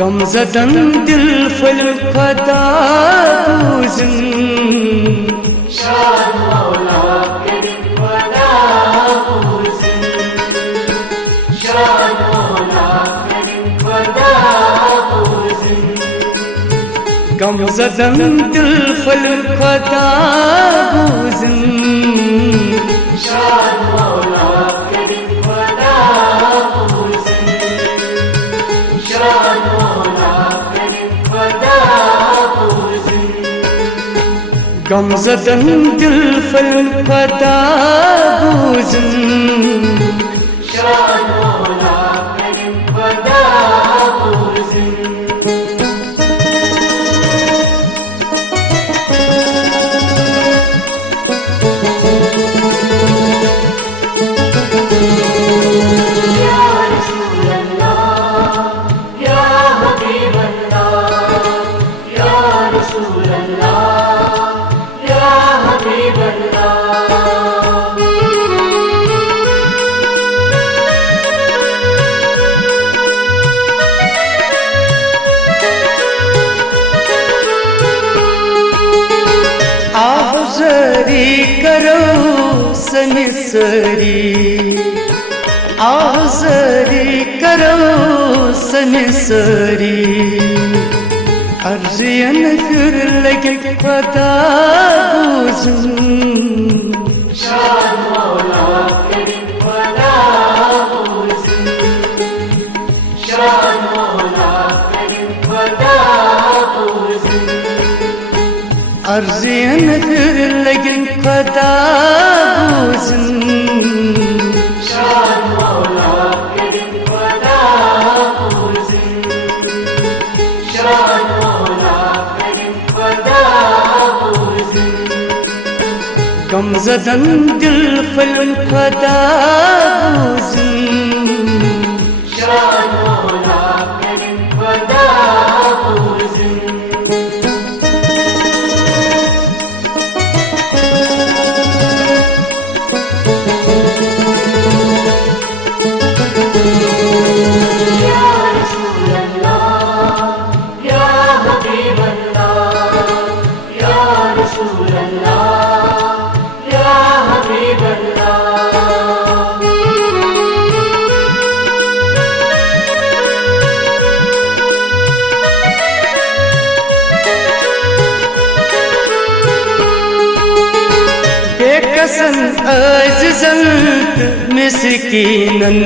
गमज़दन दिल फल खुदा बूज़न शान मौला करीम खुदा बूज़न शान मौला करीम खुदा बूज़न गमज़दन दिल फल खुदा बूज़न शान मौला करीम खुदा बूज़न शान गमज़दन दिल फल खुदा बूज़न शान मौला करीम खुदा बूज़न या रसूल अल्लाह या हबीब अल्लाह या रसूल अल्लाह आज़री करो सनसरी आज़री करो सनसरी अर्ज़ियन फिर लगे खुदा बूज़न शान मौला करीम खुदा बूज़न शान मौला करीम खुदा बूज़न अर्ज़ियन फिर लगे खुदा बूज़न शान मौला करीम खुदा बूज़न शान गमज़दन दिल फल खुदा बूज़न शान मौला करीम खुदा बूज़न या रसूल अल्लाह या हबीब अल्लाह या रसूल अल्लाह बेकसन अज़ीज़न मिस्कीनन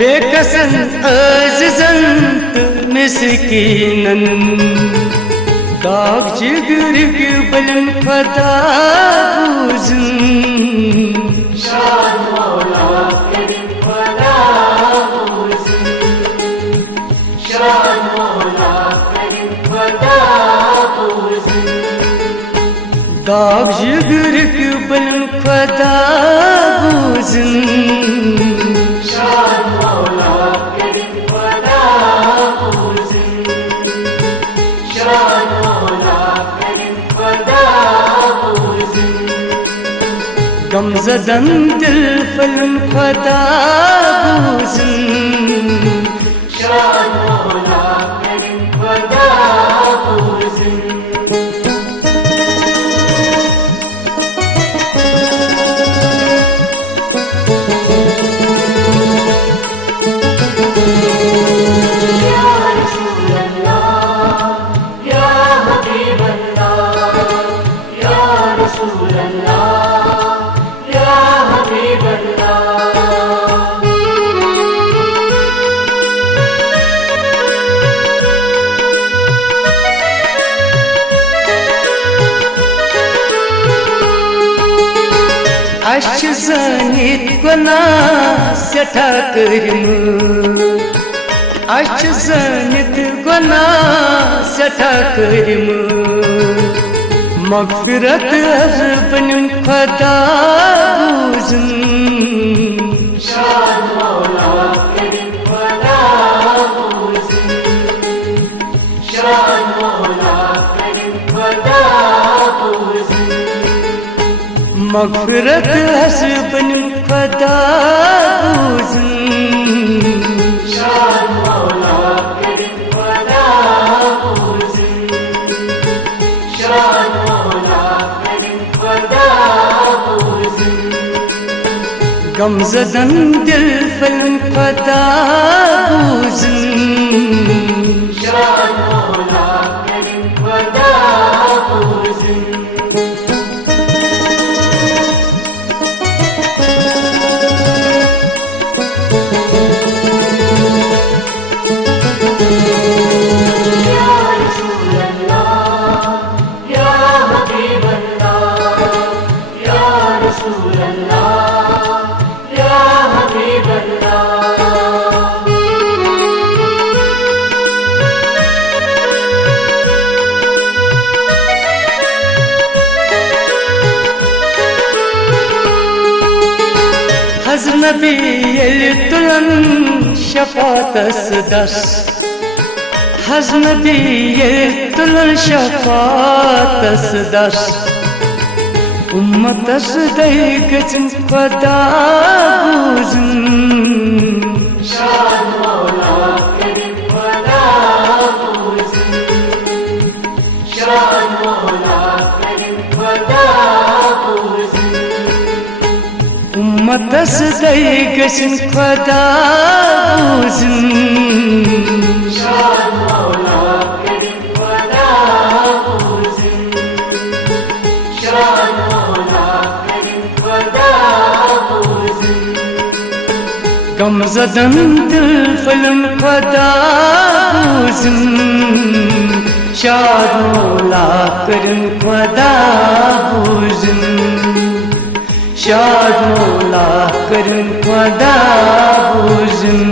बेकसन अज़ीज़न मिस्कीनन दाग जिगर के बलन खुदा बूज़न शान मौला करीम खुदा बूज़न शान मौला करीम खुदा बूज़न दाग जिगर के बलन खुदा बूज़न शान मौला करीम खुदा बूज़न शान गमज़दन दिल फल खुदा बूज़न शान मौला करीम खुदा बूज़न या रसूल अल्लाह या हबीब अल्लाह या रसूल अल्लाह अश ज़ानित गुनाह सठा करिम अश ज़ानित गुनाह सठा करिम मग़फ़िरत अज़ बनिम खुदा बूज़न शान मौला करीम खुदा बूज़न शान मौला करीम खुदा बूज़न मग़फ़िरत अज़ बनिम खुदा बूझन शाद मौला करीम खुदा बूझन शाद मौला करीम खुदा बूझन गमज़दन दिल फलन खुदा बूझन शाद मौला करीम खुदा बूझन Haz Nabi tulan şefaatas das Haz Nabi tulan şefaatas das Ummatas daygacın खुदा buzun Şad Mevla Kerim खुदा buzun Şad Mevla Kerim खुदा buzun Ummatas daygacın खुदा buzun Şad Mevla Kerim खुदा buzun Şad Mevla Kerim खुदा buzun गमज़दन दिल फलन खुदा बूझन शाद मौला करीम खुदा बूझन शाद मौला करीम खुदा बूझन